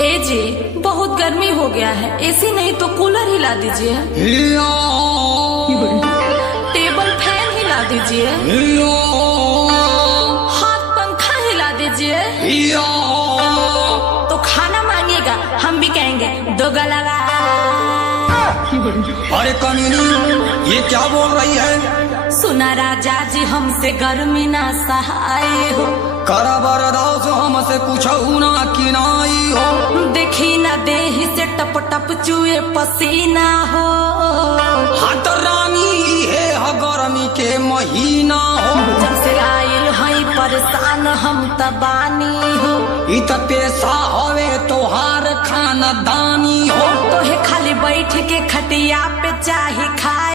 ए जी, बहुत गर्मी हो गया है, एसी नहीं तो कूलर हिला दीजिए। टेबल फैन हिला दीजिए। हाथ पंखा हिला दीजिए। तो खाना मांगिएगा, हम भी कहेंगे दो गला। अरे कमीनी, ये क्या बोल रही है? सुना राजा जी हमसे गर्मी ना सहाय हो, करा बर्दाश्त हमसे कुछ ना किनाई हो। देखी ना देही से टप टप चुए पसीना हो। हाथ रानी है गर्मी के महीना हो। जब से आयल हई परेशान हम तबानी हो। इत पेशा हवे तोहार खानदानी हो। तो है खाली बैठ के खटिया पे चाही खाए।